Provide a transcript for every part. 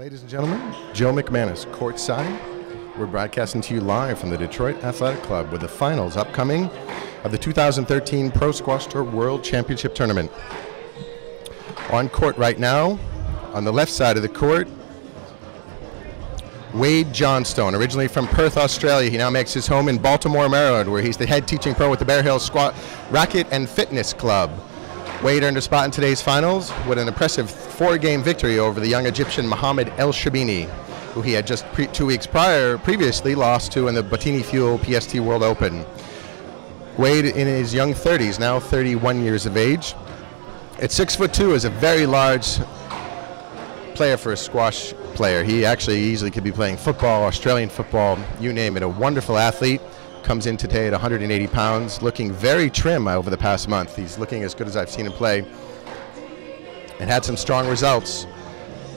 Ladies and gentlemen, Joe McManus, courtside. We're broadcasting to you live from the Detroit Athletic Club with the finals upcoming of the 2013 Pro Squash Tour World Championship Tournament. On court right now, on the left side of the court, Wade Johnstone, originally from Perth, Australia. He now makes his home in Baltimore, Maryland, where he's the head teaching pro with the Bear Hill Squat Racket and Fitness Club. Wade earned a spot in today's finals with an impressive 4-game victory over the young Egyptian Mohamed El Shabini, who he had just 2 weeks previously lost to in the Bottini Fuel PST World Open. Wade, in his young 30s, now 31 years of age, at 6'2", is a very large player for a squash player. He actually easily could be playing football, Australian football, you name it. A wonderful athlete. Comes in today at 180 pounds, looking very trim over the past month. He's looking as good as I've seen him play and had some strong results.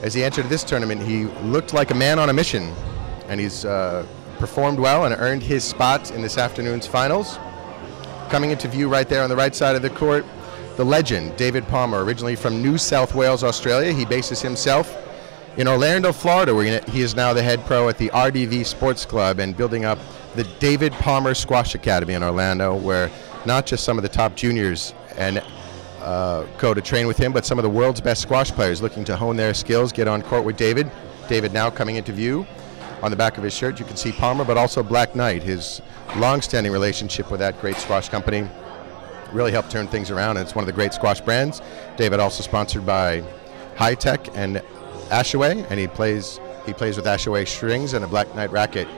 As he entered this tournament, he looked like a man on a mission, and he's performed well and earned his spot in this afternoon's finals. Coming into view right there on the right side of the court, the legend, David Palmer, originally from New South Wales, Australia. He bases himself in Orlando, Florida, where he is now the head pro at the RDV Sports Club and building up the David Palmer Squash Academy in Orlando, where not just some of the top juniors and go to train with him, but some of the world's best squash players looking to hone their skills, get on court with David. David now coming into view. On the back of his shirt, you can see Palmer, but also Black Knight. His long-standing relationship with that great squash company really helped turn things around, and it's one of the great squash brands. David also sponsored by High Tech and Ashaway, and he plays with Ashaway strings and a Black Knight racket.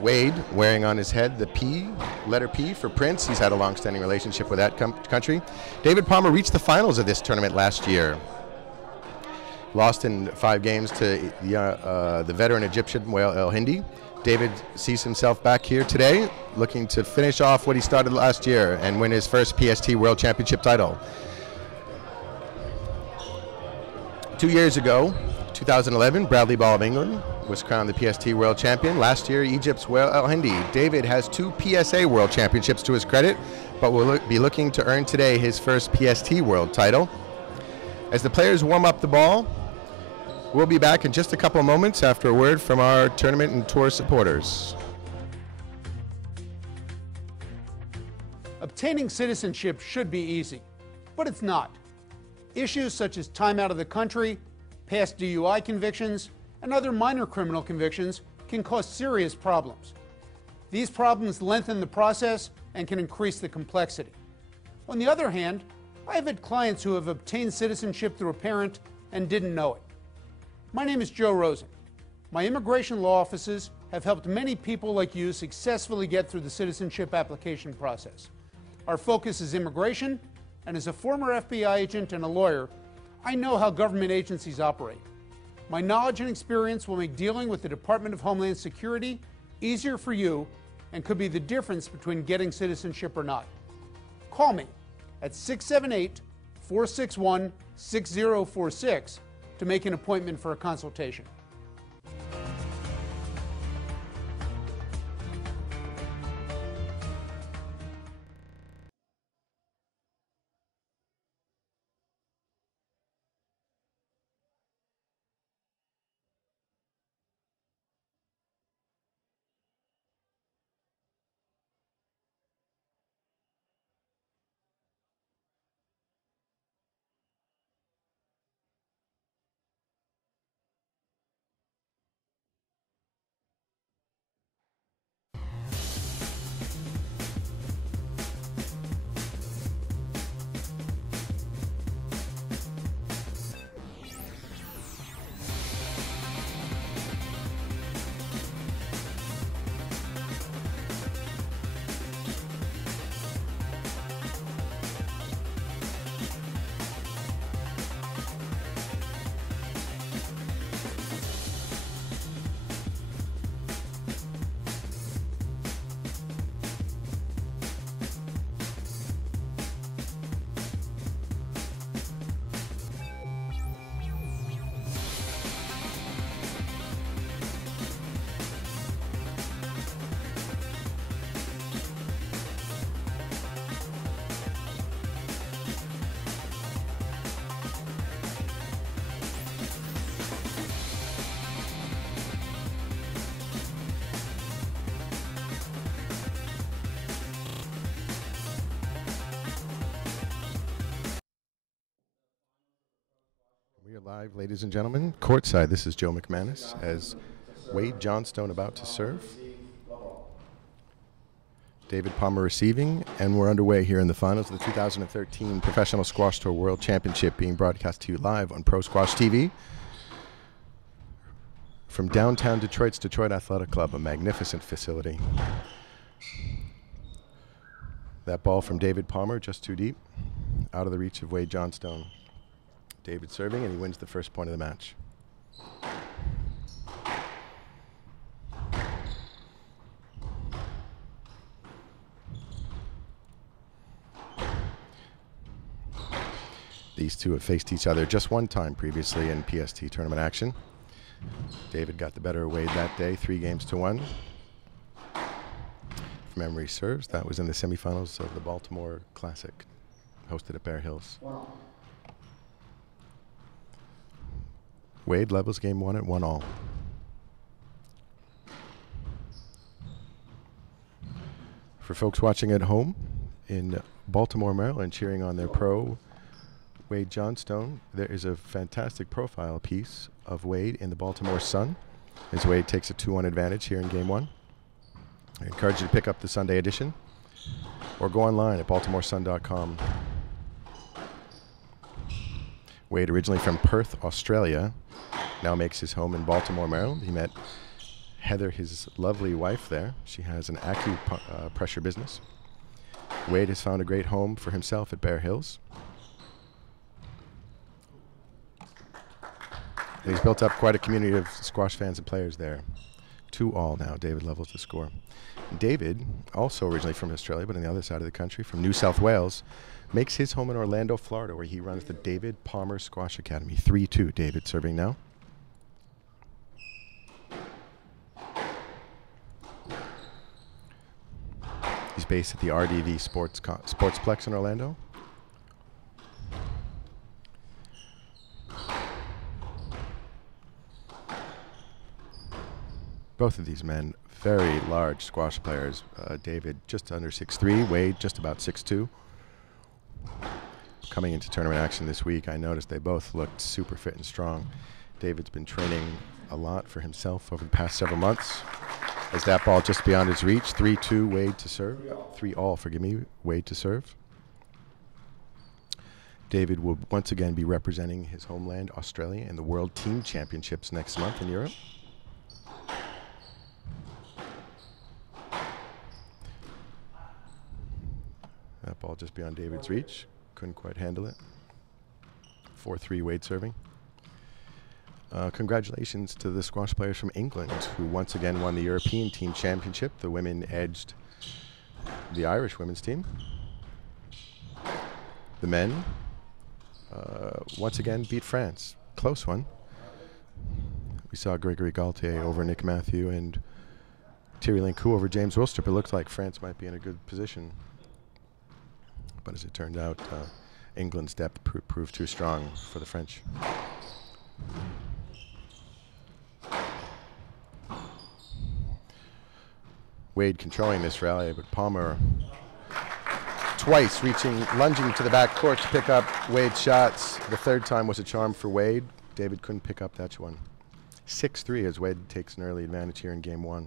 Wade wearing on his head the P, letter P for Prince. He's had a long-standing relationship with that country. David Palmer reached the finals of this tournament last year. Lost in 5 games to the veteran Egyptian Wael El Hindi. David sees himself back here today, looking to finish off what he started last year and win his first PST World Championship title. 2 years ago, 2011, Bradley Ball of England was crowned the PST World Champion. Last year, Egypt's Wael El Hindi. David has 2 PSA World Championships to his credit, but will be looking to earn today his first PST World title. As the players warm up the ball, we'll be back in just a couple of moments after a word from our tournament and tour supporters. Obtaining citizenship should be easy, but it's not. Issues such as time out of the country, past DUI convictions, and other minor criminal convictions can cause serious problems. These problems lengthen the process and can increase the complexity. On the other hand, I have had clients who have obtained citizenship through a parent and didn't know it. My name is Joe Rosen. My immigration law offices have helped many people like you successfully get through the citizenship application process. Our focus is immigration, and as a former FBI agent and a lawyer, I know how government agencies operate. My knowledge and experience will make dealing with the Department of Homeland Security easier for you and could be the difference between getting citizenship or not. Call me at 678-461-6046 to make an appointment for a consultation. We are live, ladies and gentlemen. Courtside, this is Joe McManus as Wade Johnstone about to serve. David Palmer receiving, and we're underway here in the finals of the 2013 Professional Squash Tour World Championship, being broadcast to you live on Pro Squash TV from downtown Detroit's Detroit Athletic Club, a magnificent facility. That ball from David Palmer, just too deep, out of the reach of Wade Johnstone. David serving, and he wins the first point of the match. These two have faced each other just one time previously in PST tournament action. David got the better of Wade that day, 3-1. If memory serves, that was in the semifinals of the Baltimore Classic, hosted at Bear Hills. Wade levels game 1 at 1-all. For folks watching at home in Baltimore, Maryland, cheering on their pro, Wade Johnstone, there is a fantastic profile piece of Wade in the Baltimore Sun as Wade takes a 2-1 advantage here in game 1. I encourage you to pick up the Sunday edition or go online at baltimoresun.com. Wade, originally from Perth, Australia, now makes his home in Baltimore, Maryland. He met Heather, his lovely wife, there. She has an acupressure business. Wade has found a great home for himself at Bear Hills. And he's built up quite a community of squash fans and players there. 2-all now. David levels the score. David, also originally from Australia, but on the other side of the country, from New South Wales, makes his home in Orlando, Florida, where he runs the David Palmer Squash Academy. 3-2. David serving now. He's based at the RDV Sportsplex in Orlando. Both of these men, very large squash players. David just under 6'3", Wade just about 6'2". Coming into tournament action this week, I noticed they both looked super fit and strong. David's been training a lot for himself over the past several months. As that ball just beyond his reach, 3-2, Wade to serve. 3-all, forgive me, Wade to serve. David will once again be representing his homeland, Australia, in the World Team Championships next month in Europe. That ball just beyond David's reach. Couldn't quite handle it. 4-3, Wade serving. Congratulations to the squash players from England, who once again won the European Team Championship. The women edged the Irish women's team. The men once again beat France. Close one. We saw Gregory Gaultier over Nick Matthew and Thierry Lincou over James Wilstrop. It looked like France might be in a good position. But as it turned out, England's depth proved too strong for the French. Wade controlling this rally, but Palmer twice lunging to the back court to pick up Wade's shots. The third time was a charm for Wade. David couldn't pick up that one. 6-3 as Wade takes an early advantage here in game 1.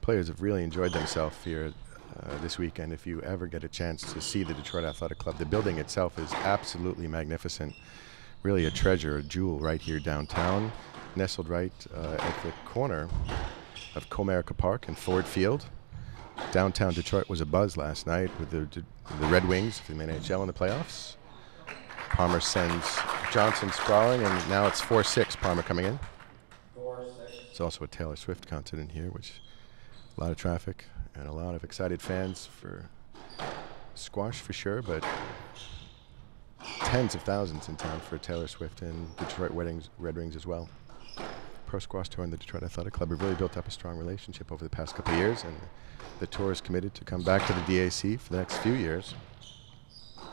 Players have really enjoyed themselves here this weekend. If you ever get a chance to see the Detroit Athletic Club, the building itself is absolutely magnificent. Really a treasure, a jewel right here downtown, nestled right at the corner of Comerica Park and Ford Field. Downtown Detroit was abuzz last night with the Red Wings from the NHL in the playoffs. Palmer sends Johnson sprawling, and now it's 4-6, Palmer coming in. There's also a Taylor Swift concert in here, which a lot of traffic and a lot of excited fans for squash for sure, but tens of thousands in town for Taylor Swift and Detroit Red Wings as well. Pro Squash Tour and the Detroit Athletic Club have really built up a strong relationship over the past couple of years, and the tour is committed to come back to the DAC for the next few years.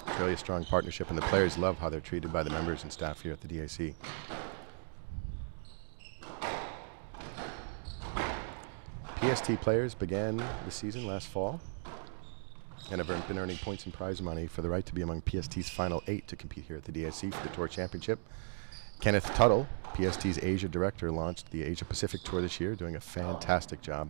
It's really a strong partnership, and the players love how they're treated by the members and staff here at the DAC. PST players began the season last fall. and have been earning points and prize money for the right to be among PST's final 8 to compete here at the DSC for the Tour Championship. Kenneth Tuttle, PST's Asia Director, launched the Asia Pacific Tour this year, doing a fantastic job.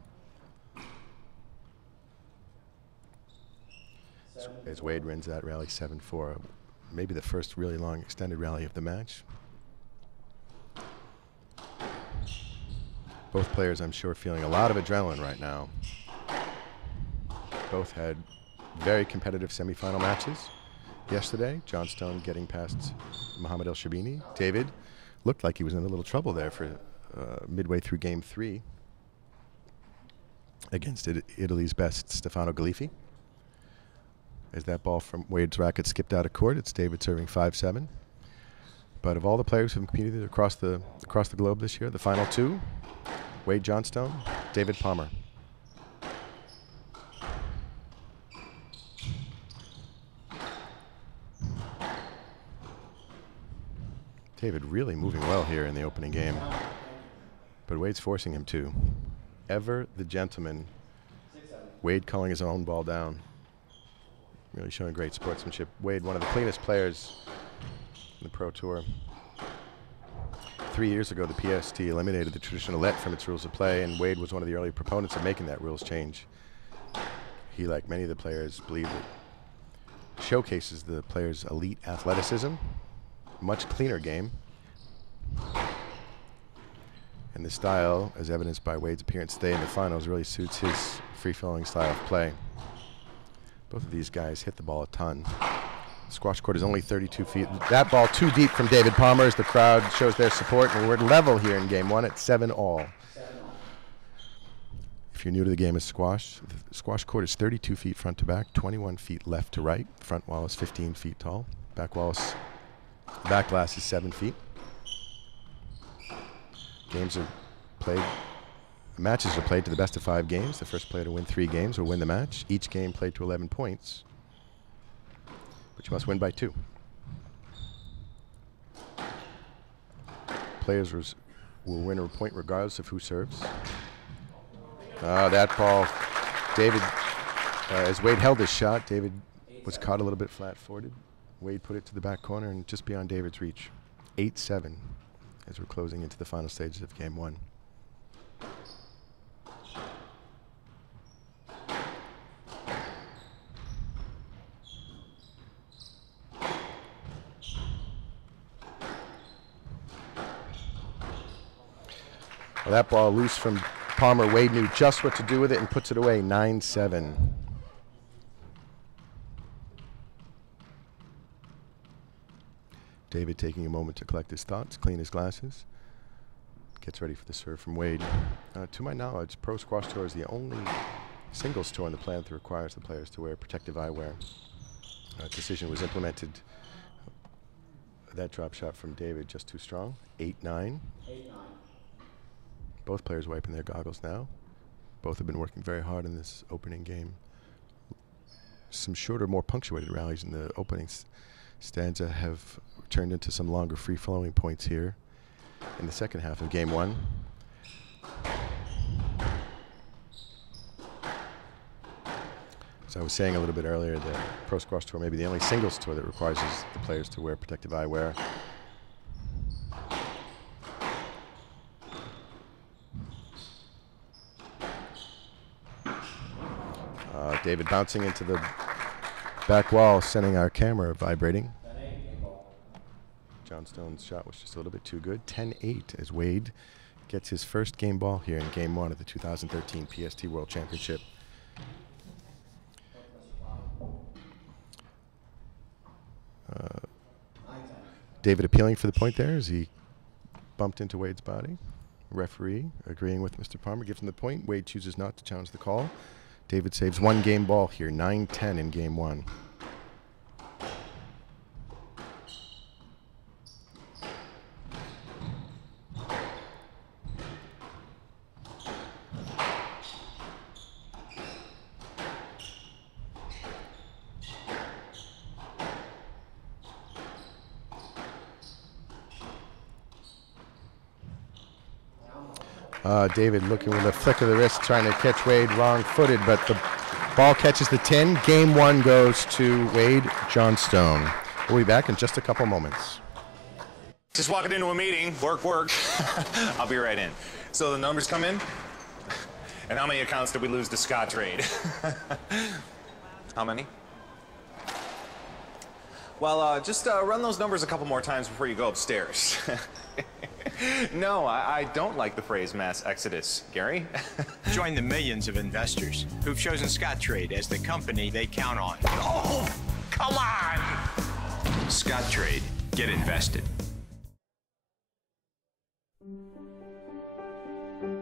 As Wade wins that rally 7-4, maybe the first really long extended rally of the match. Both players, I'm sure, feeling a lot of adrenaline right now. Both had very competitive semifinal matches yesterday. Johnstone getting past Mohamed El Shabini. David looked like he was in a little trouble there for midway through game 3 against Italy's best Stefano Galiffi. As that ball from Wade's racket skipped out of court, it's David serving 5-7. But of all the players who have competed across the globe this year, the final 2, Wade Johnstone, David Palmer. David really moving well here in the opening game, but Wade's forcing him to. Ever the gentleman. Wade calling his own ball down. Really showing great sportsmanship. Wade, one of the cleanest players in the Pro Tour. 3 years ago, the PST eliminated the traditional let from its rules of play, and Wade was one of the early proponents of making that rules change. He, like many of the players, believed it showcases the player's elite athleticism, much cleaner game. And the style, as evidenced by Wade's appearance today in the finals, really suits his free-flowing style of play. Both of these guys hit the ball a ton. Squash court is only 32 feet. That ball too deep from David Palmer as the crowd shows their support. And we're level here in game 1 at 7-all. If you're new to the game of squash, the squash court is 32 feet front to back, 21 feet left to right. Front wall is 15 feet tall. Back glass is 7 feet. Matches are played to the best of 5 games. The first player to win 3 games will win the match. Each game played to 11 points. But you must win by 2. Players will win a point regardless of who serves. That ball, David, as Wade held his shot, David was caught a little bit flat-footed. Wade put it to the back corner and just beyond David's reach. 8-7 as we're closing into the final stages of game 1. Well, that ball loose from Palmer. Wade knew just what to do with it and puts it away, 9-7. David taking a moment to collect his thoughts, clean his glasses, gets ready for the serve from Wade. To my knowledge, Pro Squash Tour is the only singles tour on the planet that requires the players to wear protective eyewear. Decision was implemented. That drop shot from David just too strong, 8-9. Both players wiping their goggles now. Both have been working very hard in this opening game. Some shorter, more punctuated rallies in the opening stanza have turned into some longer free-flowing points here in the second half of game 1. As I was saying a little bit earlier, the Pro Squash Tour may be the only singles tour that requires the players to wear protective eyewear. David bouncing into the back wall, sending our camera vibrating. Johnstone's shot was just a little bit too good. 10-8 as Wade gets his first game ball here in game 1 of the 2013 PST World Championship. David appealing for the point there as he bumped into Wade's body. Referee agreeing with Mr. Palmer gives him the point. Wade chooses not to challenge the call. David saves 1 game ball here, 9-10 in game 1. David looking with a flick of the wrist, trying to catch Wade wrong-footed, but the Ball catches the tin. Game 1 goes to Wade Johnstone. We'll be back in just a couple moments. Just walking into a meeting, work. I'll be right in. So the numbers come in? And how many accounts did we lose to Scottrade? How many? Well, just run those numbers a couple more times before you go upstairs. No, I don't like the phrase mass exodus, Gary. Join the millions of investors who've chosen Scottrade as the company they count on. Oh, come on! Scottrade. Get invested.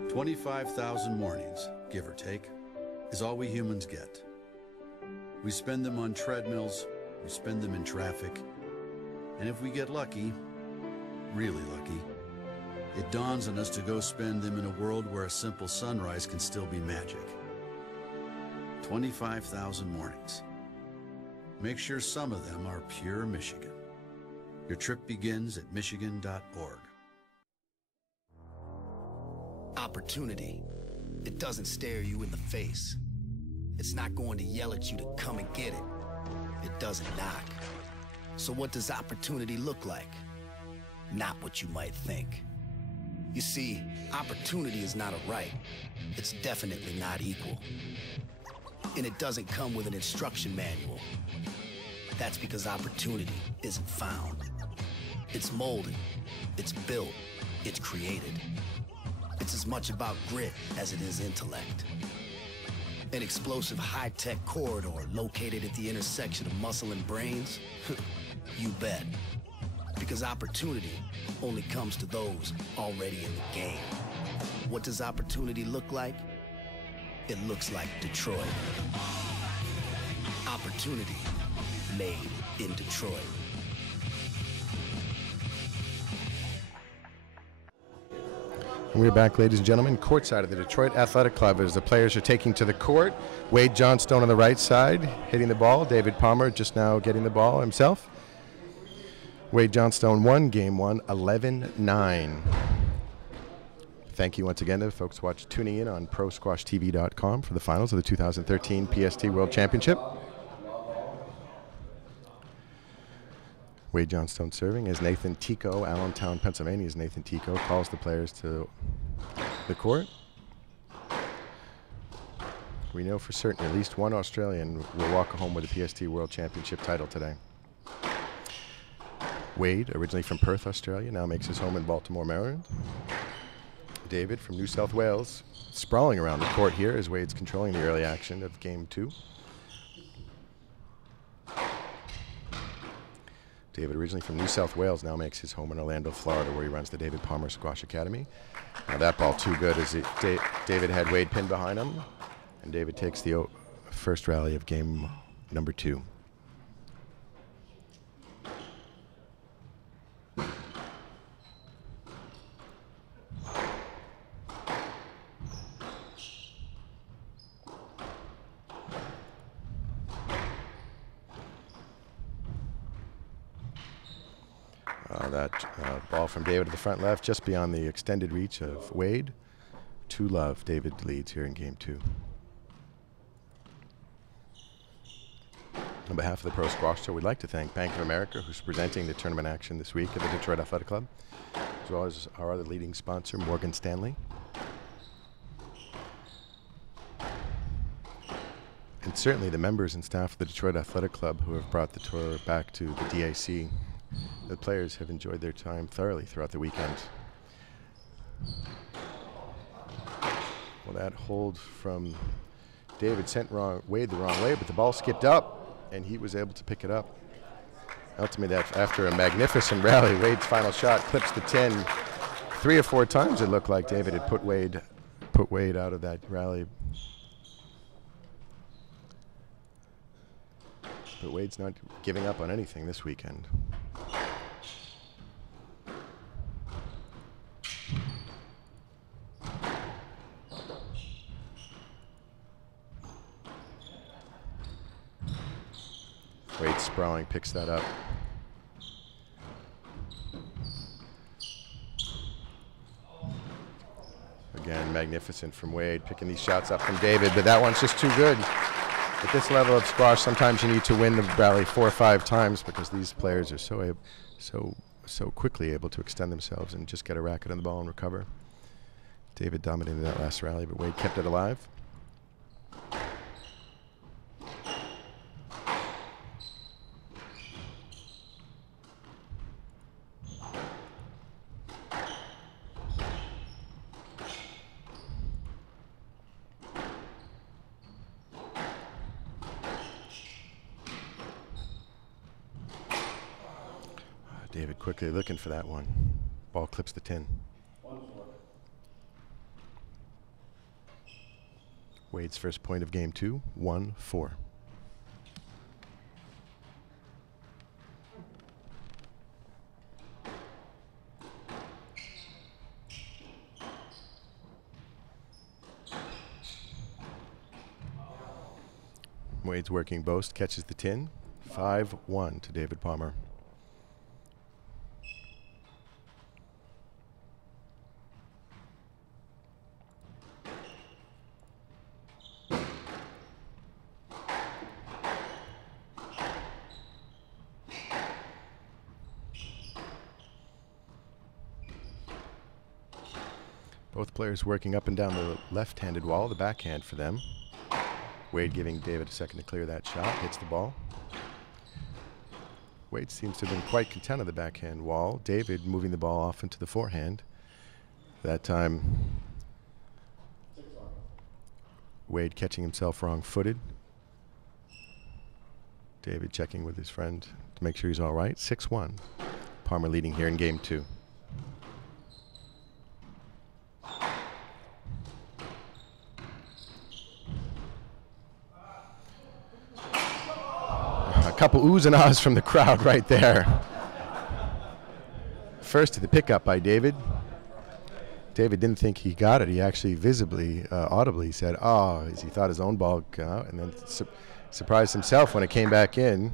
25,000 mornings, give or take, is all we humans get. We spend them on treadmills, we spend them in traffic, and if we get lucky, really lucky, it dawns on us to go spend them in a world where a simple sunrise can still be magic. 25,000 mornings. Make sure some of them are pure Michigan. Your trip begins at michigan.org. Opportunity. It doesn't stare you in the face. It's not going to yell at you to come and get it. It doesn't knock. So what does opportunity look like? Not what you might think. You see, opportunity is not a right. It's definitely not equal. And it doesn't come with an instruction manual. That's because opportunity isn't found. It's molded, it's built, it's created. It's as much about grit as it is intellect. An explosive high-tech corridor located at the intersection of muscle and brains? You bet. Because opportunity only comes to those already in the game. What does opportunity look like? It looks like Detroit. Opportunity made in Detroit. We're back, ladies and gentlemen, courtside of the Detroit Athletic Club as the players are taking to the court. Wade Johnstone on the right side, hitting the ball. David Palmer just now getting the ball himself. Wade Johnstone won Game 1, 11-9. Thank you once again to folks tuning in on ProSquashTV.com for the finals of the 2013 PST World Championship. Wade Johnstone serving as Nathan Tico, Allentown, Pennsylvania's Nathan Tico, calls the players to the court. We know for certain at least one Australian will walk home with a PST World Championship title today. Wade, originally from Perth, Australia, now makes his home in Baltimore, Maryland. David from New South Wales, sprawling around the court here as Wade's controlling the early action of Game 2. David, originally from New South Wales, now makes his home in Orlando, Florida, where he runs the David Palmer Squash Academy. Now that ball too good as David had Wade pinned behind him, and David takes the first rally of game number 2. That ball from David to the front left, just beyond the extended reach of Wade. 2-love, David leads here in Game 2. On behalf of the Pro Squash Tour, we'd like to thank Bank of America, who's presenting the tournament action this week at the Detroit Athletic Club, as well as our other leading sponsor, Morgan Stanley. And certainly the members and staff of the Detroit Athletic Club who have brought the tour back to the DAC. The players have enjoyed their time thoroughly throughout the weekend. Well, that hold from David sent Wade the wrong way, but the ball skipped up, and he was able to pick it up. Ultimately, that after a magnificent rally, Wade's final shot clips the tin 3 or 4 times. It looked like David had put Wade out of that rally. But Wade's not giving up on anything this weekend. Wade sprawling, picks that up. Again, magnificent from Wade, picking these shots up from David, but that one's just too good. At this level of squash, sometimes you need to win the rally 4 or 5 times because these players are so quickly able to extend themselves and just get a racket on the ball and recover. David dominated that last rally, but Wade kept it alive. David quickly looking for that one. Ball clips the tin. Wade's first point of game 2, 1-4. Wade's working boast, catches the tin. 5-1 to David Palmer. Both players working up and down the left-handed wall, the backhand for them. Wade giving David a second to clear that shot, hits the ball. Wade seems to have been quite content on the backhand wall. David moving the ball off into the forehand. That time, Wade catching himself wrong-footed. David checking with his friend to make sure he's all right. 6-1. Palmer leading here in game 2. A couple oohs and ahs from the crowd right there. First to the pickup by David. David didn't think he got it. He actually visibly, audibly said, "Oh," as he thought his own ball came out, and then surprised himself when it came back in.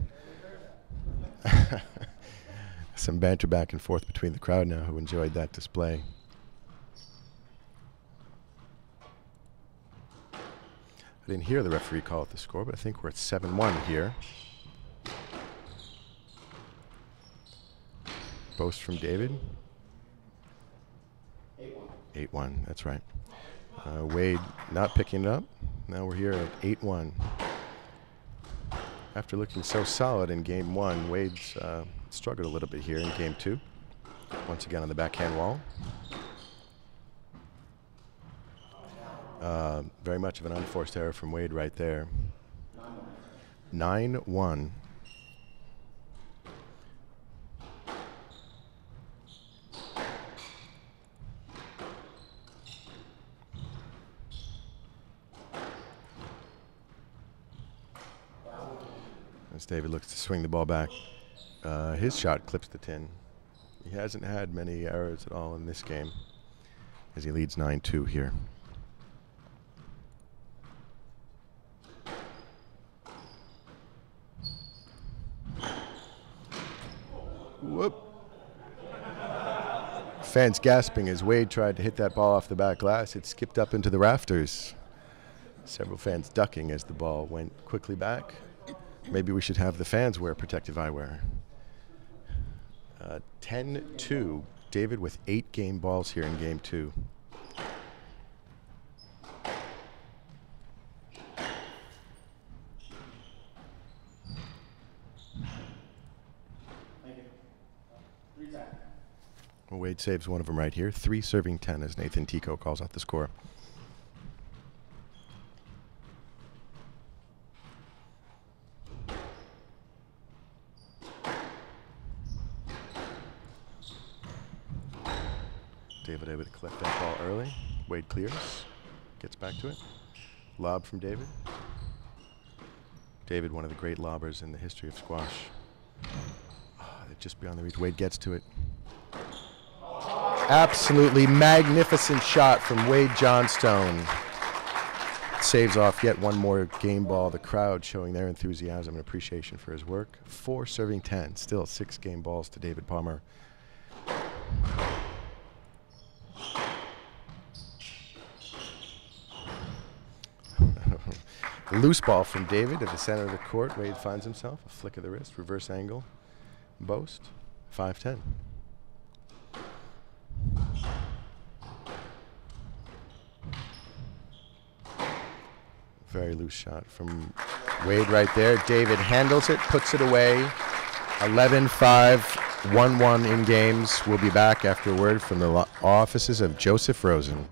Some banter back and forth between the crowd now who enjoyed that display. I didn't hear the referee call at the score, but I think we're at 7-1 here. Boast from David. 8-1, that's right. Wade not picking it up. Now we're here at 8-1. After looking so solid in game 1, Wade's struggled a little bit here in game 2. Once again on the backhand wall. Very much of an unforced error from Wade right there. 9-1. As David looks to swing the ball back, his shot clips the tin. He hasn't had many errors at all in this game as he leads 9-2 here. Whoop. Fans gasping as Wade tried to hit that ball off the back glass. It skipped up into the rafters. Several fans ducking as the ball went quickly back. Maybe we should have the fans wear protective eyewear. 10-2. David with 8 game balls here in game 2. Well, Wade saves one of them right here. 3 serving 10 as Nathan Tico calls out the score. David able to collect that ball early. Wade clears, gets back to it. Lob from David. David, one of the great lobbers in the history of squash. Just beyond the reach. Wade gets to it. Absolutely magnificent shot from Wade Johnstone. Saves off yet one more game ball. The crowd showing their enthusiasm and appreciation for his work. 4 serving 10. Still 6 game balls to David Palmer. Loose ball from David at the center of the court. Wade finds himself. A flick of the wrist, reverse angle. Boast. 5-10. Very loose shot from Wade right there. David handles it, puts it away. 11-5, 1-1 in games. We'll be back after a word from the offices of Joseph Rosen.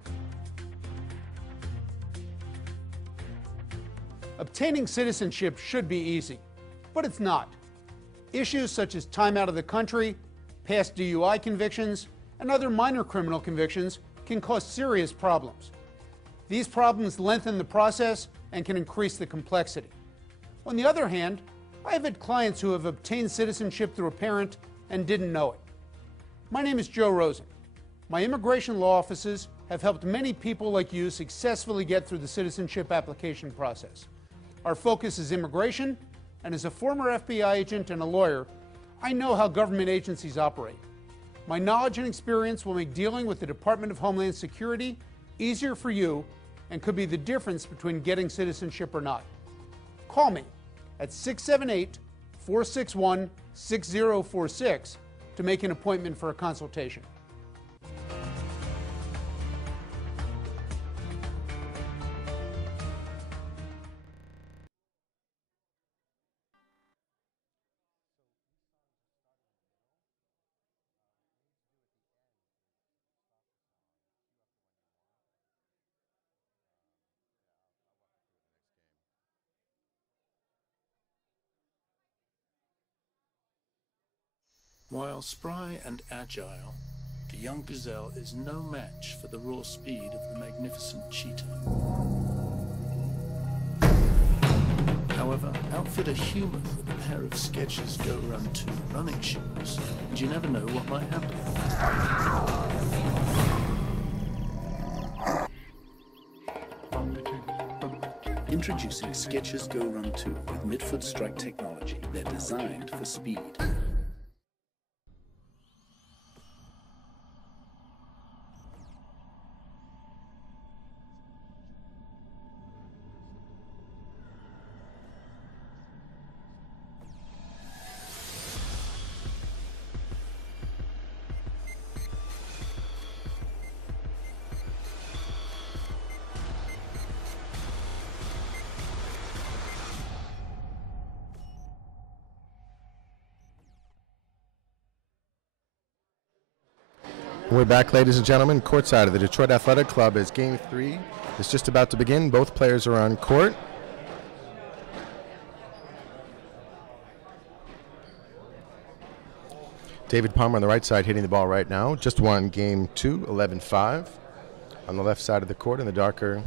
Obtaining citizenship should be easy, but it's not. Issues such as time out of the country, past DUI convictions, and other minor criminal convictions can cause serious problems. These problems lengthen the process and can increase the complexity. On the other hand, I have had clients who have obtained citizenship through a parent and didn't know it. My name is Joe Rosen. My immigration law offices have helped many people like you successfully get through the citizenship application process. Our focus is immigration, and as a former FBI agent and a lawyer, I know how government agencies operate. My knowledge and experience will make dealing with the Department of Homeland Security easier for you and could be the difference between getting citizenship or not. Call me at 678-461-6046 to make an appointment for a consultation. While spry and agile, the young gazelle is no match for the raw speed of the magnificent cheetah. However, outfit a human with a pair of Skechers Go Run 2 running shoes, and you never know what might happen. Introducing Skechers Go Run 2 with midfoot strike technology. They're designed for speed. We're back, ladies and gentlemen, courtside of the Detroit Athletic Club as Game 3 is just about to begin. Both players are on court. David Palmer on the right side hitting the ball right now. Just won Game 2, 11-5. On the left side of the court in the darker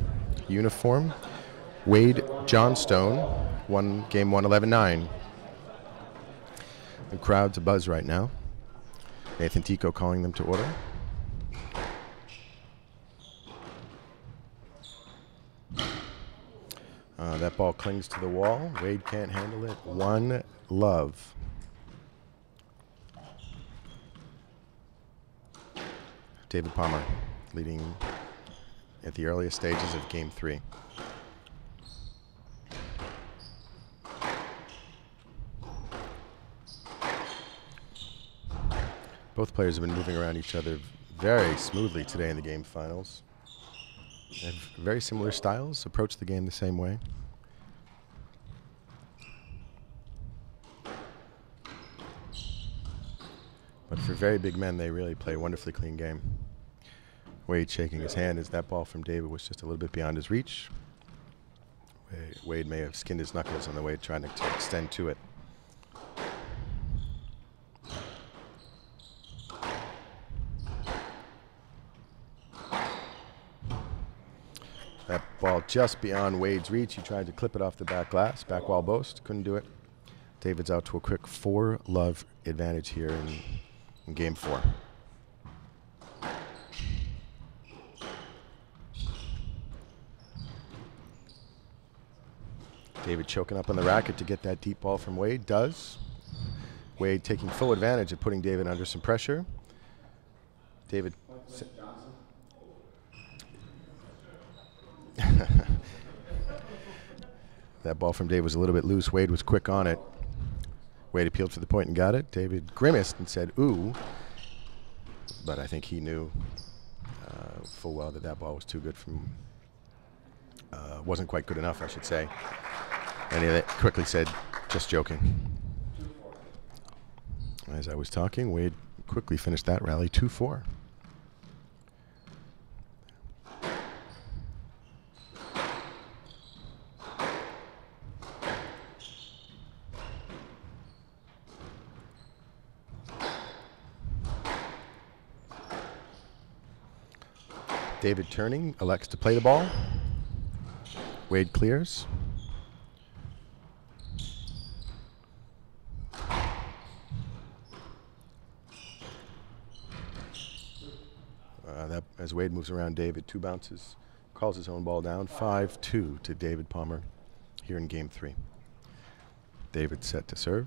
uniform, Wade Johnstone won Game 1, 11-9. The crowd's abuzz right now. Nathan Tico calling them to order. That ball clings to the wall. Wade can't handle it. 1-love. David Palmer leading at the earliest stages of Game 3. Both players have been moving around each other very smoothly today in the game finals. They have very similar styles, approach the game the same way. But for very big men, they really play a wonderfully clean game. Wade shaking his hand as that ball from David was just a little bit beyond his reach. Wade may have skinned his knuckles on the way trying to extend to it. That ball just beyond Wade's reach. He tried to clip it off the back glass. Back wall boast. Couldn't do it. David's out to a quick 4-love advantage here in Game 4. David choking up on the racket to get that deep ball from Wade. Does. Wade taking full advantage of putting David under some pressure. David. That ball from Dave was a little bit loose. Wade was quick on it. Wade appealed for the point and got it. David grimaced and said, ooh. But I think he knew full well that that ball was too good from, wasn't quite good enough, I should say. And he quickly said, just joking. As I was talking, Wade quickly finished that rally 2-4. David turning, elects to play the ball. Wade clears. As Wade moves around David, 2 bounces, calls his own ball down. 5-2 to David Palmer here in game 3. David set to serve.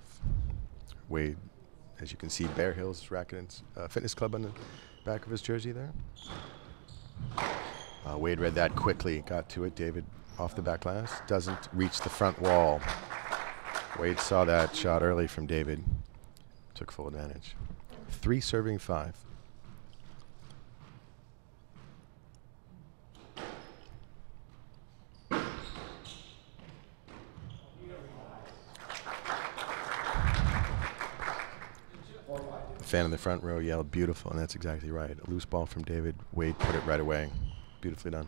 Wade, as you can see, Bear Hills Racket and Fitness Club on the back of his jersey there. Wade read that quickly, got to it. David off the back glass, doesn't reach the front wall. Wade saw that shot early from David, took full advantage. 3 serving 5. The fan in the front row yelled beautiful, and that's exactly right. A loose ball from David. Wade put it right away. Beautifully done.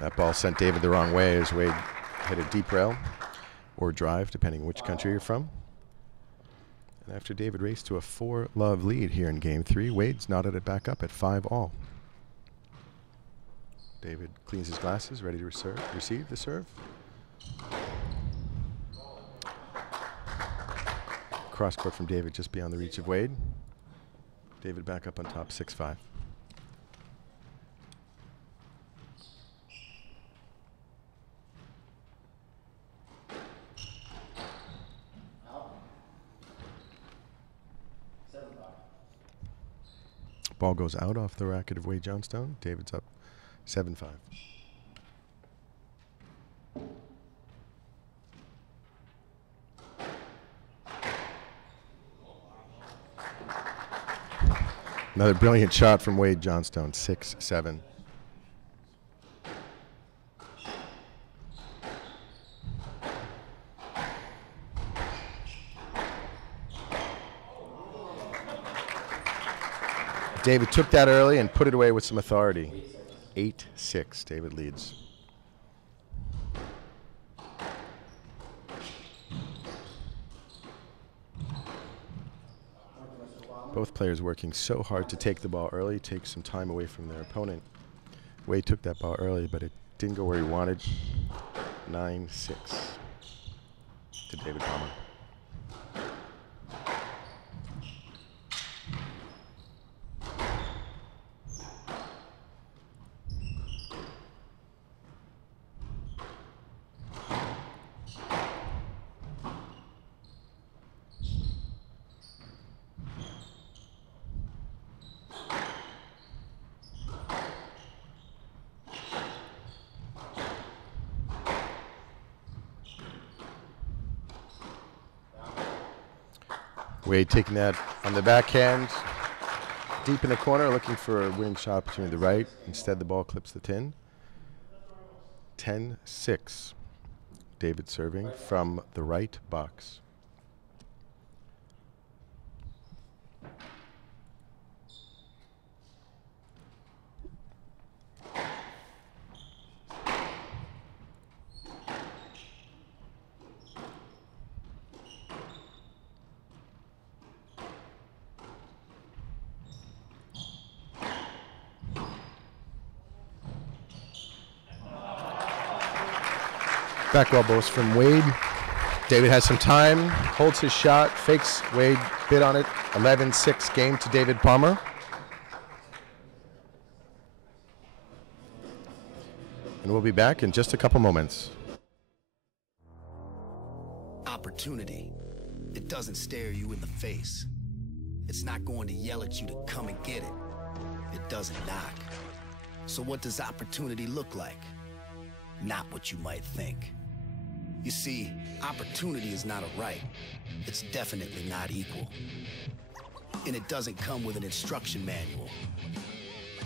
That ball sent David the wrong way as Wade hit a deep rail or drive, depending on which country you're from. And after David raced to a 4-love lead here in game 3, Wade's knotted it back up at 5-all. David cleans his glasses, ready to receive the serve. Cross court from David just beyond the reach of Wade. David back up on top, 6-5. Ball goes out off the racket of Wade Johnstone. David's up 7-5. Another brilliant shot from Wade Johnstone, 6-7. David took that early and put it away with some authority. 8-6, David leads. Both players working so hard to take the ball early, take some time away from their opponent. Wade took that ball early, but it didn't go where he wanted. 9-6 to David Palmer. Wade taking that on the backhand, deep in the corner, looking for a winning shot opportunity to the right. Instead, the ball clips the tin. 10-6. David serving from the right box. Back elbows from Wade. David has some time, holds his shot, fakes. Wade bid on it. 11-6 game to David Palmer. And we'll be back in just a couple moments. Opportunity. It doesn't stare you in the face. It's not going to yell at you to come and get it. It doesn't knock. So what does opportunity look like? Not what you might think. You see, opportunity is not a right. It's definitely not equal. And it doesn't come with an instruction manual.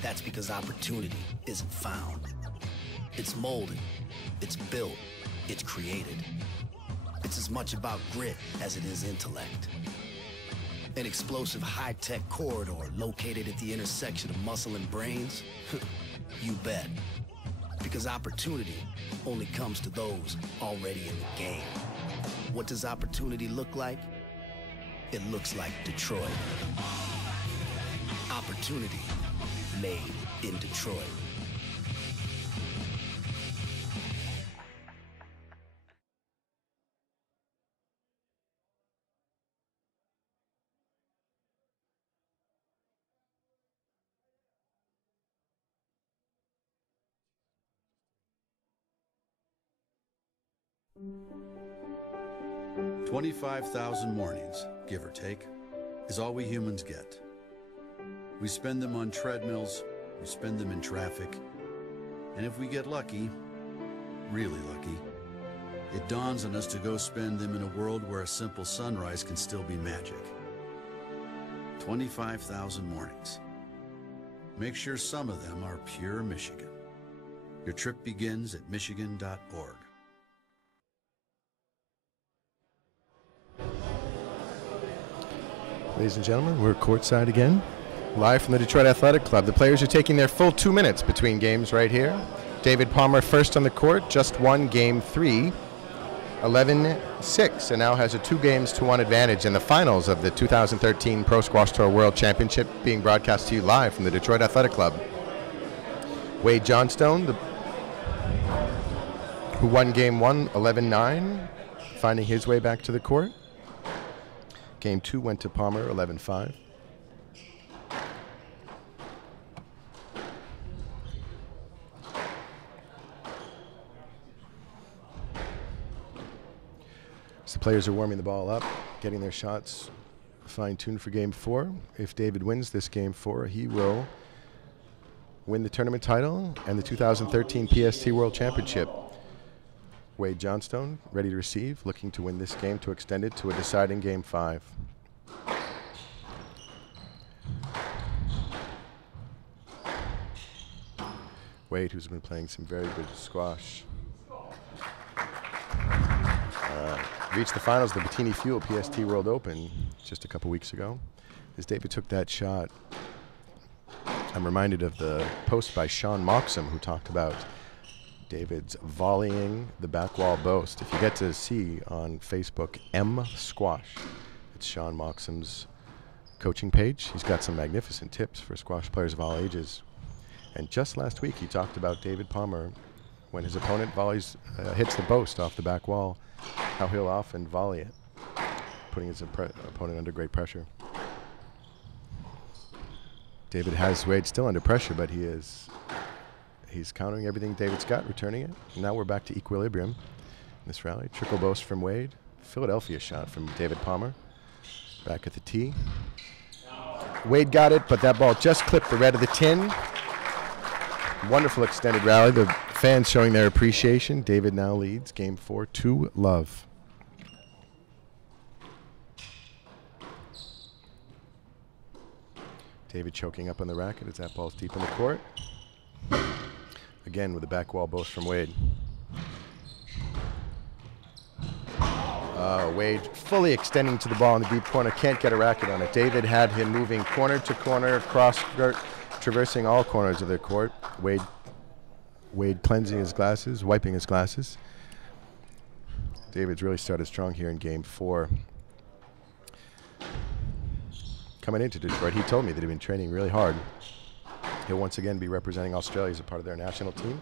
That's because opportunity isn't found. It's molded, it's built, it's created. It's as much about grit as it is intellect. An explosive high-tech corridor located at the intersection of muscle and brains? You bet. Because opportunity only comes to those already in the game. What does opportunity look like? It looks like Detroit. Opportunity made in Detroit. $25,000 mornings, give or take, is all we humans get. We spend them on treadmills, we spend them in traffic, and if we get lucky, really lucky, it dawns on us to go spend them in a world where a simple sunrise can still be magic. 25,000 mornings. Make sure some of them are pure Michigan. Your trip begins at michigan.org. Ladies and gentlemen, we're courtside again, live from the Detroit Athletic Club. The players are taking their full 2 minutes between games right here. David Palmer first on the court, just won game 3, 11-6, and now has a 2-1 advantage in the finals of the 2013 Pro Squash Tour World Championship, being broadcast to you live from the Detroit Athletic Club. Wade Johnstone, who won game 1, 11-9, finding his way back to the court. Game 2 went to Palmer, 11-5. As the players are warming the ball up, getting their shots fine-tuned for game 4. If David wins this game 4, he will win the tournament title and the 2013 PST World Championship. Wade Johnstone, ready to receive, looking to win this game to extend it to a deciding game 5. Wade, who's been playing some very good squash. Reached the finals of the Bettini Fuel PST World Open just a couple weeks ago. As David took that shot, I'm reminded of the post by Sean Moxham, who talked about David's volleying the back wall boast. If you get to see on Facebook, M Squash, it's Sean Moxham's coaching page. He's got some magnificent tips for squash players of all ages. And just last week, he talked about David Palmer, when his opponent hits the boast off the back wall, how he'll often volley it, putting his opponent under great pressure. David has Wade still under pressure, but he's countering everything David's got, returning it. And now we're back to equilibrium in this rally. Trickle boast from Wade. Philadelphia shot from David Palmer. Back at the tee. Wade got it, but that ball just clipped the red of the tin. Wonderful extended rally. The fans showing their appreciation. David now leads game 4, 2-love. David choking up on the racket as that ball's deep in the court. Again with the back wall boast from Wade. Wade fully extending to the ball in the deep corner. Can't get a racket on it. David had him moving corner to corner, traversing all corners of the court. Wade cleansing his glasses, wiping his glasses. David's really started strong here in game 4. Coming into Detroit, he told me that he'd been training really hard. He'll once again be representing Australia as a part of their national team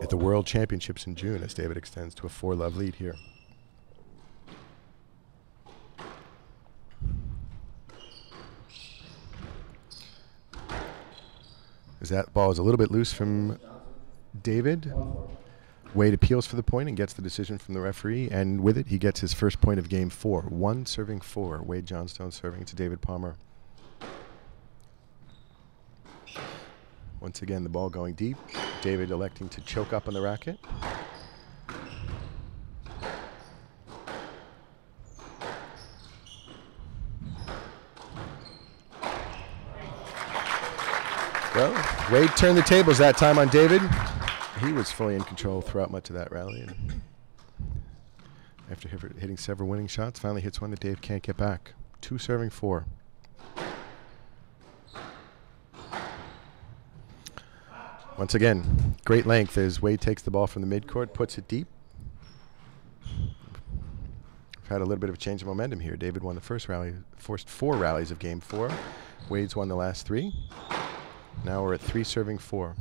at the World Championships in June, as David extends to a 4-love lead here. As that ball is a little bit loose from David. Wade appeals for the point and gets the decision from the referee, and with it, he gets his first point of game 4. 1 serving 4. Wade Johnstone serving to David Palmer. Once again, the ball going deep. David electing to choke up on the racket. Well, Wade turned the tables that time on David. He was fully in control throughout much of that rally. And after hitting several winning shots, finally hits one that Dave can't get back. 2 serving 4. Once again, great length as Wade takes the ball from the midcourt, puts it deep. We've had a little bit of a change of momentum here. David won the first 4 rallies of game 4. Wade's won the last 3. Now we're at 3 serving 4.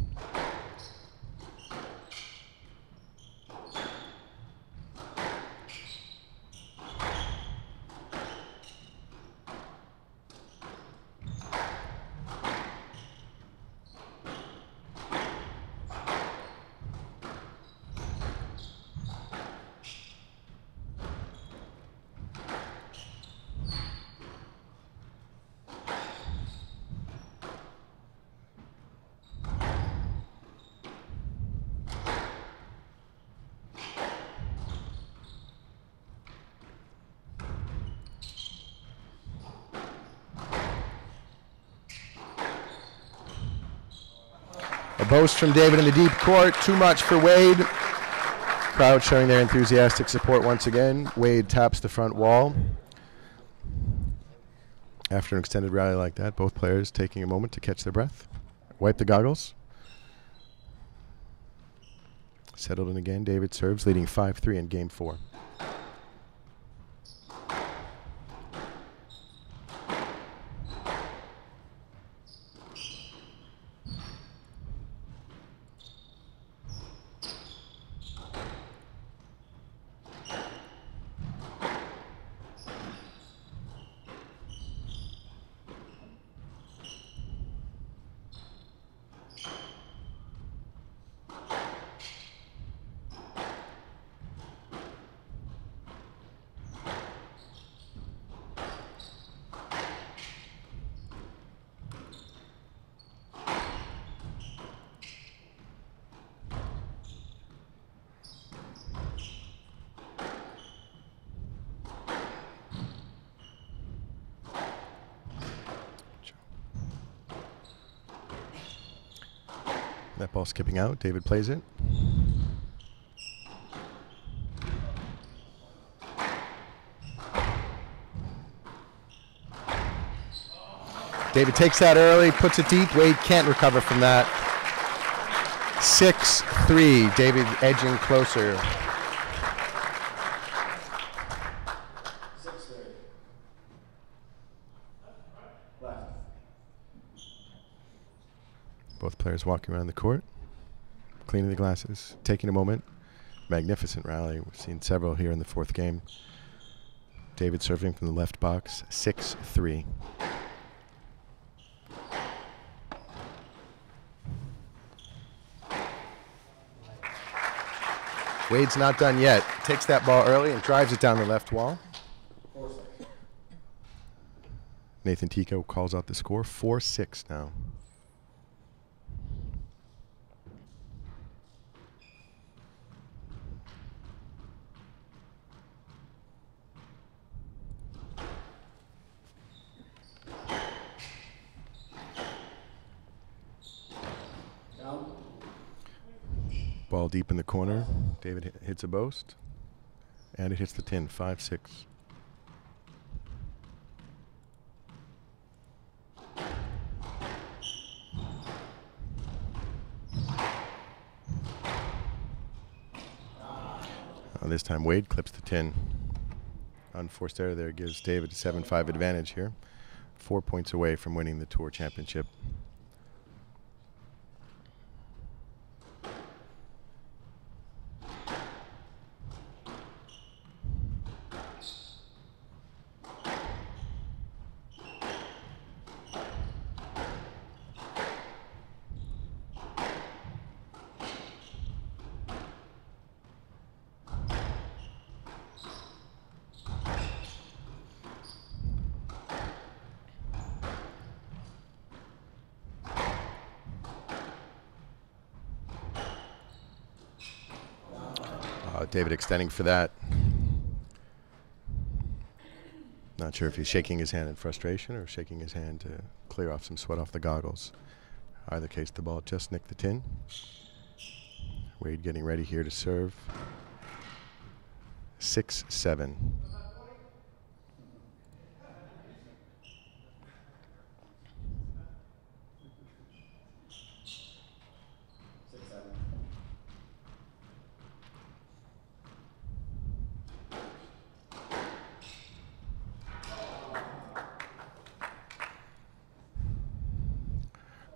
A boast from David in the deep court. Too much for Wade. Crowd showing their enthusiastic support once again. Wade taps the front wall. After an extended rally like that, both players taking a moment to catch their breath. Wipe the goggles. Settled in again. David serves, leading 5-3 in game 4. That ball skipping out. David plays it. David takes that early, puts it deep. Wade can't recover from that. 6-3. David edging closer. Both players walking around the court, cleaning the glasses, taking a moment. Magnificent rally. We've seen several here in the 4th game. David serving from the left box, 6-3. Wade's not done yet. Takes that ball early and drives it down the left wall. Nathan Tico calls out the score, 4-6 now. Ball deep in the corner. David hits a boast. And it hits the tin, 5-6. This time Wade clips the tin. Unforced error there gives David a 7-5 advantage here. 4 points away from winning the Tour Championship. David extending for that. Not sure if he's shaking his hand in frustration or shaking his hand to clear off some sweat off the goggles. Either case, the ball just nicked the tin. Wade getting ready here to serve. 6-7.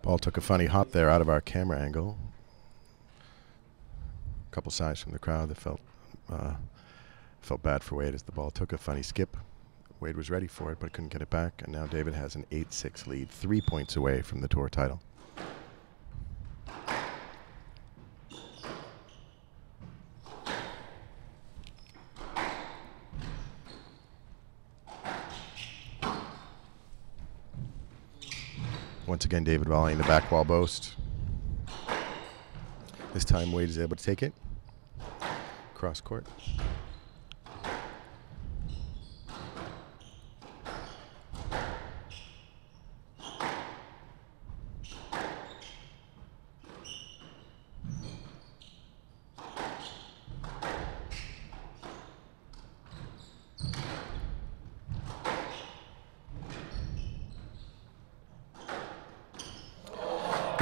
Ball took a funny hop there out of our camera angle. A couple sighs from the crowd that felt bad for Wade as the ball took a funny skip. Wade was ready for it but couldn't get it back, and now David has an 8-6 lead, 3 points away from the tour title. Once again, David volleying the back wall boast. This time Wade is able to take it. Cross court.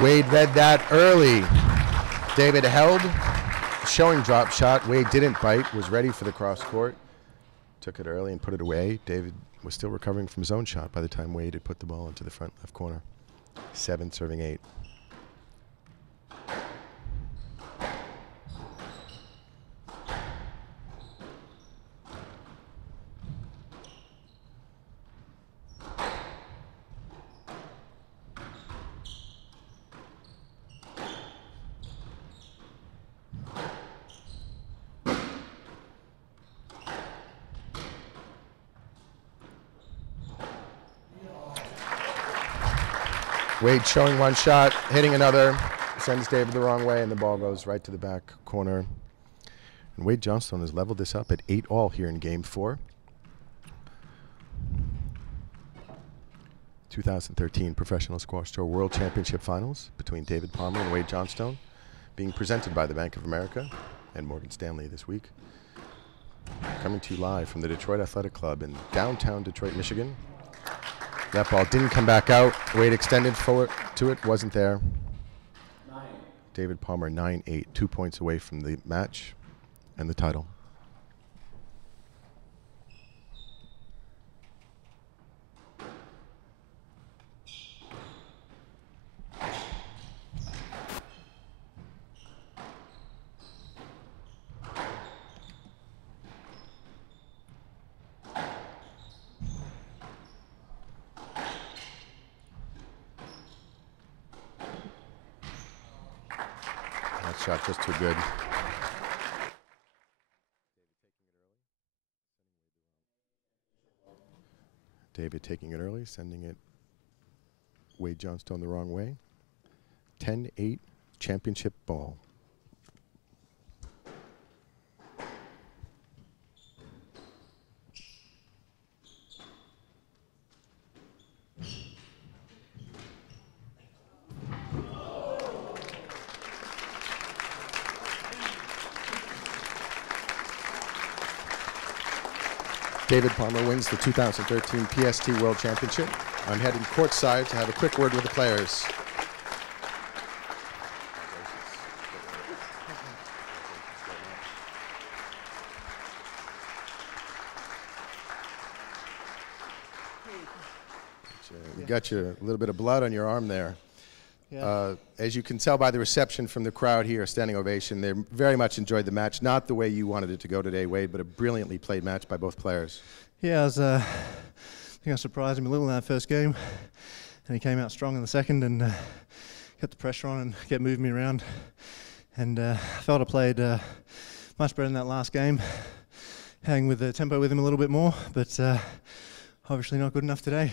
Wade read that early. David held, showing drop shot. Wade didn't bite, was ready for the cross court. Took it early and put it away. David was still recovering from his own shot by the time Wade had put the ball into the front left corner. 7 serving 8. Wade showing one shot, hitting another, sends David the wrong way, and the ball goes right to the back corner. And Wade Johnstone has leveled this up at 8-all here in Game 4. 2013 Professional Squash Tour World Championship Finals between David Palmer and Wade Johnstone, being presented by the Bank of America and Morgan Stanley this week. Coming to you live from the Detroit Athletic Club in downtown Detroit, Michigan. That ball didn't come back out. Wade extended forward to it, wasn't there. David Palmer 9-8, 2 points away from the match and the title. Shot just too good. David taking it early, sending it Wade Johnstone the wrong way. 10-8 championship ball. David Palmer wins the 2013 PST World Championship. I'm heading courtside to have a quick word with the players. You got a little bit of blood on your arm there. Yeah. As you can tell by the reception from the crowd here, standing ovation, they very much enjoyed the match. Not the way you wanted it to go today, Wade, but a brilliantly played match by both players. Yeah, I think I surprised him a little in that first game, and he came out strong in the second and kept the pressure on and kept moving me around. And I felt I played much better in that last game, hanging with the tempo with him a little bit more, but obviously not good enough today.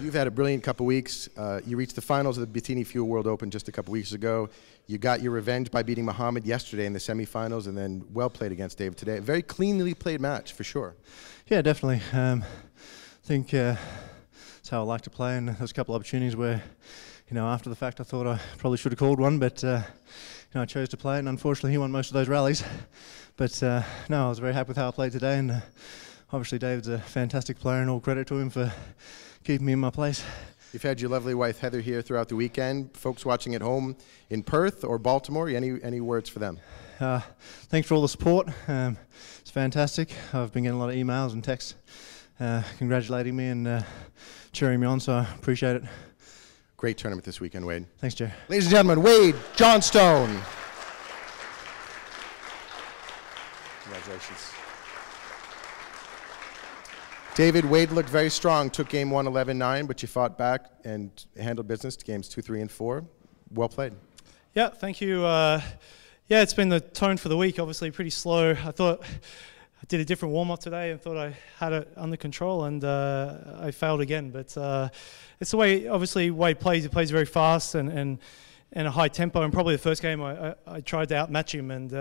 You've had a brilliant couple weeks. You reached the finals of the Bettini Fuel World Open just a couple weeks ago. You got your revenge by beating Muhammad yesterday in the semifinals, and then well played against David today. A very cleanly played match, for sure. Yeah, definitely. I think that's how I like to play, and there's a couple of opportunities where, after the fact I thought I probably should have called one, but I chose to play it, and unfortunately he won most of those rallies. But no, I was very happy with how I played today, and obviously David's a fantastic player, and all credit to him for keeping me in my place. You've had your lovely wife Heather here throughout the weekend. Folks watching at home in Perth or Baltimore, any words for them? Thanks for all the support. It's fantastic. I've been getting a lot of emails and texts congratulating me and cheering me on, so I appreciate it. Great tournament this weekend, Wade. Thanks, Jerry. Ladies and gentlemen, Wade Johnstone. Congratulations. David, Wade looked very strong, took game 1 11-9, but you fought back and handled business to games 2, 3, and 4. Well played. Yeah, thank you. Yeah, it's been the tone for the week, obviously pretty slow. I thought I did a different warm-up today and thought I had it under control, and I failed again. But it's the way, obviously, Wade plays. He plays very fast and a high tempo, and probably the first game I tried to outmatch him, and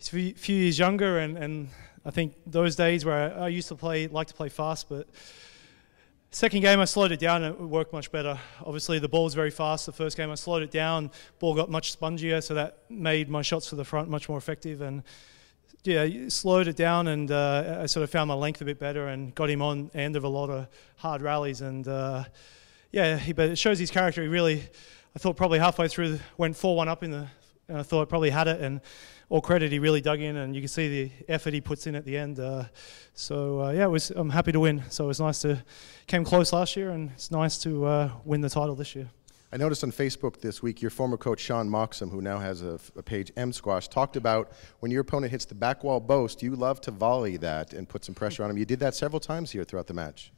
he's a few years younger, and I think those days where I used to like to play fast, but second game I slowed it down and it worked much better. Obviously the ball was very fast. The first game I slowed it down, ball got much spongier, so that made my shots to the front much more effective. And yeah, slowed it down, and I sort of found my length a bit better and got him on end of a lot of hard rallies. And yeah, but it shows his character. He really, I thought probably halfway through went 4-1 up and I thought probably had it, and all credit, he really dug in, and you can see the effort he puts in at the end. Yeah, I'm happy to win. So it was nice to, came close last year, and it's nice to win the title this year. I noticed on Facebook this week, your former coach, Sean Moxham, who now has a page, M Squash, talked about when your opponent hits the back wall boast, you love to volley that and put some pressure on him. You did that several times here throughout the match.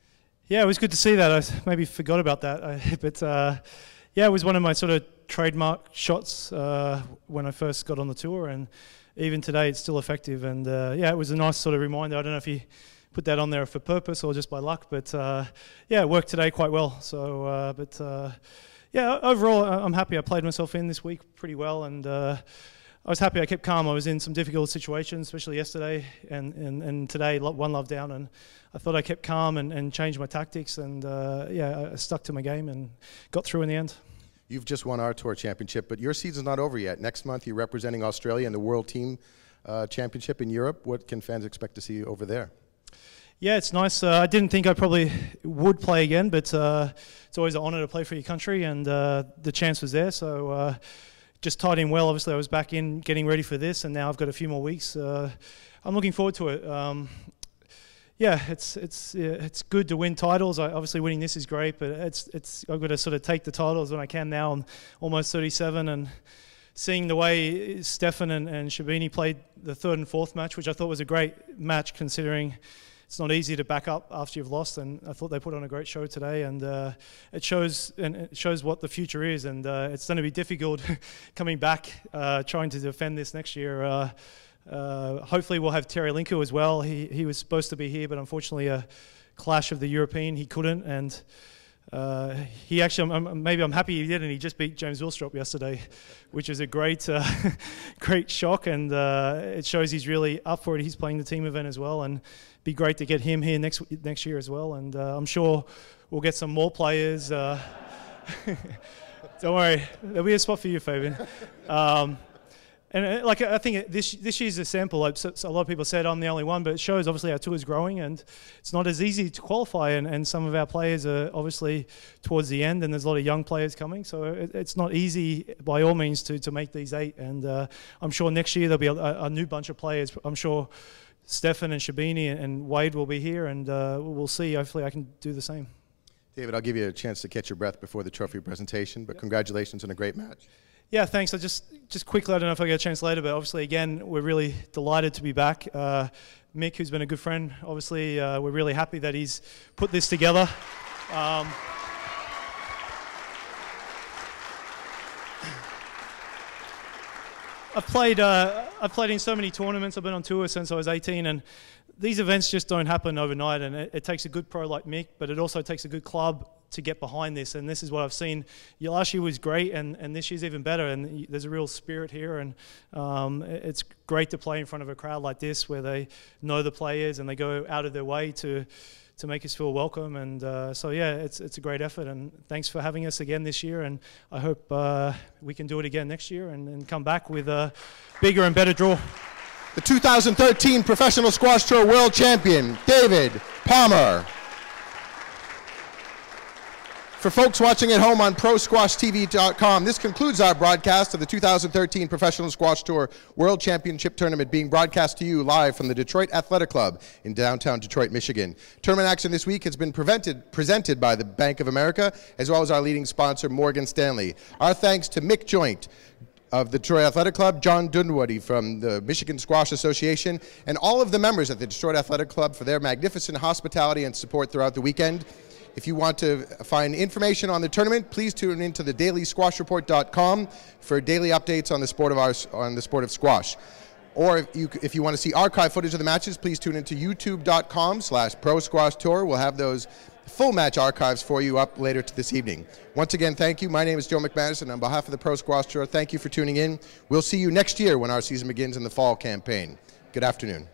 Yeah, it was good to see that. I maybe forgot about that. But yeah, it was one of my sort of trademark shots when I first got on the tour, and even today it's still effective. And yeah, it was a nice sort of reminder. I don't know if he put that on there for purpose or just by luck, but yeah, it worked today quite well. So, yeah, overall I'm happy. I played myself in this week pretty well, and I was happy I kept calm. I was in some difficult situations, especially yesterday and today, one love down, and I thought I kept calm and changed my tactics, and yeah, I stuck to my game and got through in the end. You've just won our tour championship, but your season's not over yet. Next month you're representing Australia in the World Team Championship in Europe. What can fans expect to see over there? Yeah, it's nice. I didn't think I probably would play again, but it's always an honour to play for your country, and the chance was there. So just tied in well. Obviously, I was back in getting ready for this, and now I've got a few more weeks. I'm looking forward to it. Yeah, it's good to win titles. Obviously, winning this is great, but I've got to sort of take the titles when I can now. I'm almost 37, and seeing the way Stefan and Shabini played the third and fourth match, which I thought was a great match considering it's not easy to back up after you've lost, and I thought they put on a great show today, and it shows what the future is, and it's going to be difficult coming back trying to defend this next year. Hopefully we'll have Terry Linko as well. He was supposed to be here, but unfortunately a clash of the European, he couldn't, and he actually, maybe I'm happy he did, and he just beat James Willstrop yesterday, which is a great great shock, and it shows he's really up for it. He's playing the team event as well, and be great to get him here next year as well, and I'm sure we'll get some more players. Don't worry, there'll be a spot for you, Fabian. And like I think this year's a sample. Like, so a lot of people said I'm the only one, but it shows obviously our tour is growing, and it's not as easy to qualify. And some of our players are obviously towards the end, and there's a lot of young players coming. So it's not easy by all means to make these 8. And I'm sure next year there'll be a new bunch of players. I'm sure Stefan and Shabini and Wade will be here, and we'll see. Hopefully I can do the same. David, I'll give you a chance to catch your breath before the trophy presentation, but congratulations on a great match. Yeah, thanks. I just quickly, I don't know if I get a chance later, but obviously, again, we're really delighted to be back. Mick, who's been a good friend, obviously, we're really happy that he's put this together. I've played in so many tournaments. I've been on tour since I was 18, and these events just don't happen overnight, and it takes a good pro like Mick, but it also takes a good club to get behind this, and this is what I've seen. Last year was great, and this year's even better, and there's a real spirit here, and it's great to play in front of a crowd like this where they know the players and they go out of their way to make us feel welcome, and so yeah, it's a great effort, and thanks for having us again this year, and I hope we can do it again next year and come back with a bigger and better draw. The 2013 Professional Squash Tour World Champion, David Palmer. For folks watching at home on ProSquashTV.com, this concludes our broadcast of the 2013 Professional Squash Tour World Championship Tournament, being broadcast to you live from the Detroit Athletic Club in downtown Detroit, Michigan. Tournament action this week has been presented by the Bank of America, as well as our leading sponsor, Morgan Stanley. Our thanks to Mick Joint of the Detroit Athletic Club, John Dunwoody from the Michigan Squash Association, and all of the members at the Detroit Athletic Club for their magnificent hospitality and support throughout the weekend. If you want to find information on the tournament, please tune into the dailysquashreport.com for daily updates on the sport of squash. Or if you want to see archive footage of the matches, please tune into youtube.com/ProSquashTour. We'll have those full match archives for you up later this evening. Once again, thank you. My name is Joe McManus, and on behalf of the Pro Squash Tour, thank you for tuning in. We'll see you next year when our season begins in the fall campaign. Good afternoon.